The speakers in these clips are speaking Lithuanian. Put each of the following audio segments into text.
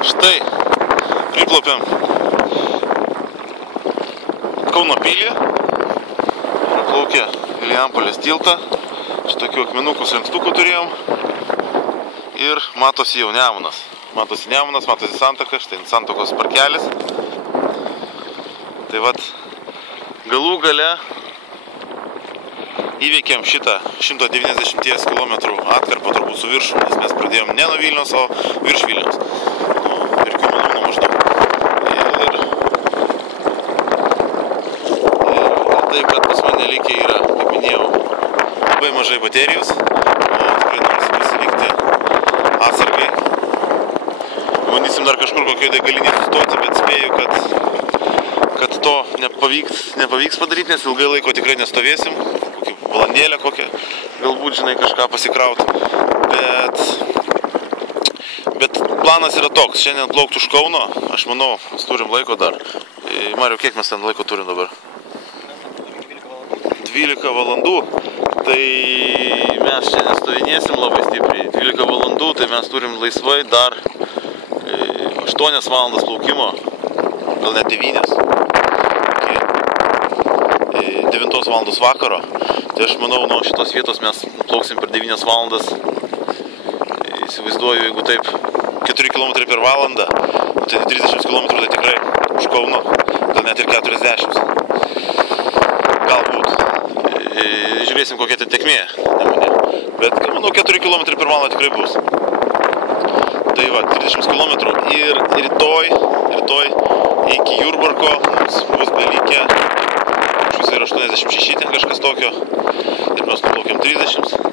Štai, priplopėm Kauno pilį, praplaukė Vilijampolės tiltą, šitokių akmenukų slenkstukų turėjom ir matosi jau Nemunas. Matosi Nemunas, matosi Santaka, štai Santakos parkelis. Tai vat, galų gale įveikėm šitą 190 km atkarpą turbūt su viršum, nes mes pradėjom ne nuo Vilniaus, o virš Vilniaus. Pirkių malūnų maždaug. Ir tai, kad pas mane likę yra, kaip minėjau, labai mažai baterijos, o tikrai norisi pasilikti atsargai. Bandysim dar kažkur kokioj degalinėj sustoti, bet spėju, kad to nepavyks padaryti, nes ilgai laiko tikrai nestovėsim. Kokį valandėlę kokią, galbūt, žinai, kažką pasikraut. Bet planas yra toks, šiandien plaukt už Kauno, aš manau, mes turim laiko dar. Mariau, kiek mes ten laiko turim dabar? 12 valandų, tai mes čia nestovinėsim labai stipriai. 12 valandų, tai mes turim laisvai dar 8 valandas plaukimo, gal net 9. Iki 9 valandos vakaro. Tai aš manau, nuo šitos vietos mes plauksim per 9 valandas. Įsivaizduoju, jeigu taip 4 km per valandą, tai 30 km tai tikrai už Kauno, gal net ir 40. Galbūt. Žiūrėsim, kokia tai tekmė Nemune. Bet, manau, 4 km per valandą tikrai bus. Tai va, 30 km ir rytoj iki Jurbarko mums bus belikę, šis yra 86, ten kažkas tokio, ir mes nuplaukėm 30.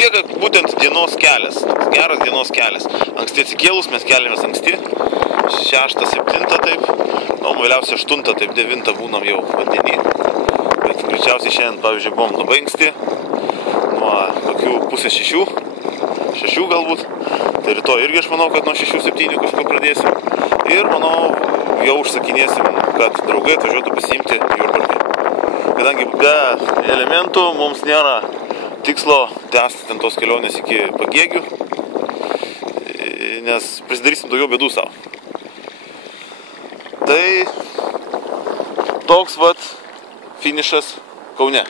Lieka būtent dienos kelias, geras dienos kelias. Anksti atsikėlus, mes keliamės anksti, 6-7 taip, vėliausiai 8, taip 9 būnam jau vandenį. Bet greičiausiai šiandien, pavyzdžiui, buvom labai anksti, nuo kokių 5:30, 6 galbūt. Tai rytoj irgi aš manau, kad nuo 6-7 kažkur pradėsim. Ir manau, jau užsakinėsim, kad draugai atvažiuotų pasiimti Jurbarką. Kadangi be elementų mums nėra tikslo tęsti ten tos kelionės iki Pagėgių, nes prisidarysim daugiau bėdų savo. Tai toks vat finišas Kaune.